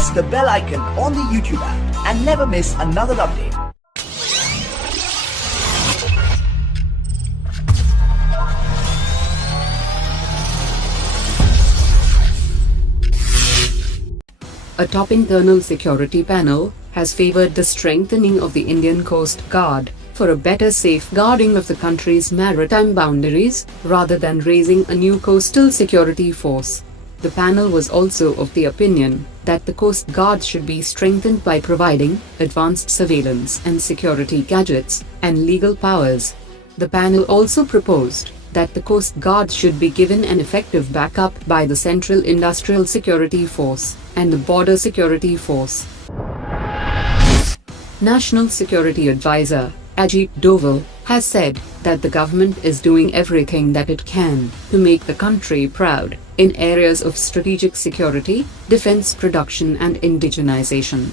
press the bell icon on the YouTube app and never miss another update. A top internal security panel has favored the strengthening of the Indian Coast Guard for a better safeguarding of the country's maritime boundaries, rather than raising a new coastal security force. The panel was also of the opinion that the Coast Guard should be strengthened by providing advanced surveillance and security gadgets and legal powers. The panel also proposed that the Coast Guard should be given an effective backup by the Central Industrial Security Force and the Border Security Force. National Security Advisor Ajit Doval has said that the government is doing everything that it can to make the country proud in areas of strategic security, defense production and indigenization.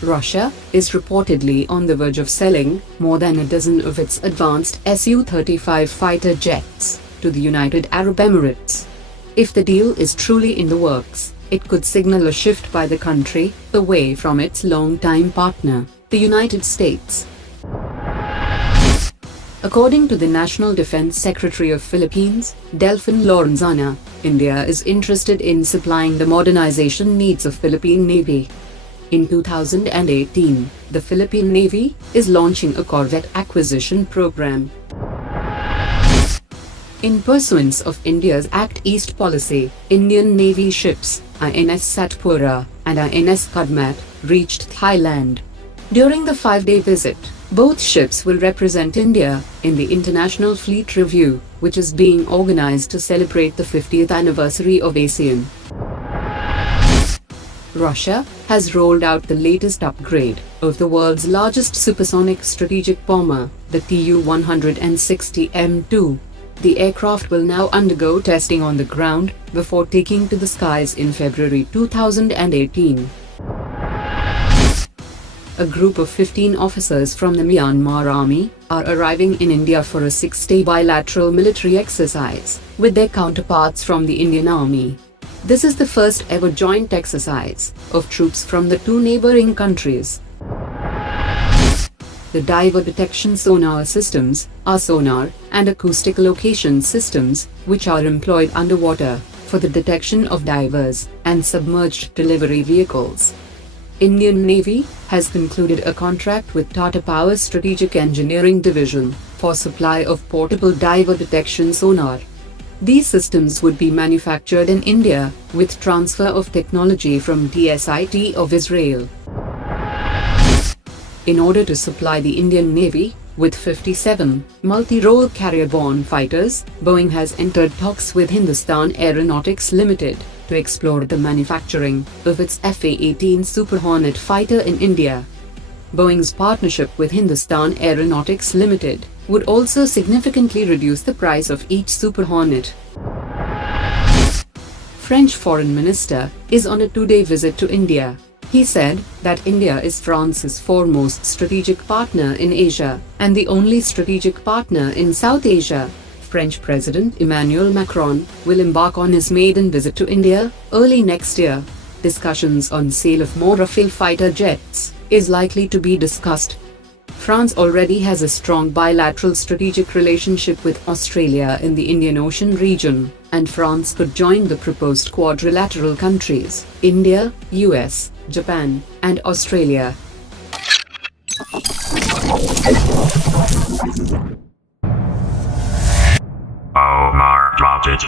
Russia is reportedly on the verge of selling more than a dozen of its advanced Su-35 fighter jets to the United Arab Emirates. If the deal is truly in the works, it could signal a shift by the country away from its longtime partner, the United States. According to the National Defense Secretary of Philippines, Delfin Lorenzana, India is interested in supplying the modernization needs of Philippine Navy. In 2018, the Philippine Navy is launching a corvette acquisition program. In pursuance of India's Act East policy, Indian Navy ships INS Satpura and INS Kadmat reached Thailand. During the 5-day visit, both ships will represent India in the International Fleet Review, which is being organized to celebrate the 50th anniversary of ASEAN. Russia has rolled out the latest upgrade of the world's largest supersonic strategic bomber, the Tu-160M2. The aircraft will now undergo testing on the ground before taking to the skies in February 2018. A group of 15 officers from the Myanmar Army are arriving in India for a 6-day bilateral military exercise with their counterparts from the Indian Army. This is the first ever joint exercise of troops from the two neighboring countries. The diver detection sonar systems are sonar and acoustic location systems which are employed underwater for the detection of divers and submerged delivery vehicles. Indian Navy has concluded a contract with Tata Power Strategic Engineering Division for supply of portable diver detection sonar. These systems would be manufactured in India with transfer of technology from DSIT of Israel. In order to supply the Indian Navy with 57 multi-role carrier-borne fighters, Boeing has entered talks with Hindustan Aeronautics Limited to explore the manufacturing of its F/A-18 Super Hornet fighter in India. Boeing's partnership with Hindustan Aeronautics Limited would also significantly reduce the price of each Super Hornet. French Foreign Minister is on a 2-day visit to India. He said that India is France's foremost strategic partner in Asia and the only strategic partner in South Asia. French President Emmanuel Macron will embark on his maiden visit to India early next year. Discussions on sale of more Rafale fighter jets is likely to be discussed. France already has a strong bilateral strategic relationship with Australia in the Indian Ocean region, and France could join the proposed quadrilateral countries, India, US, Japan, and Australia. Omar dropped it.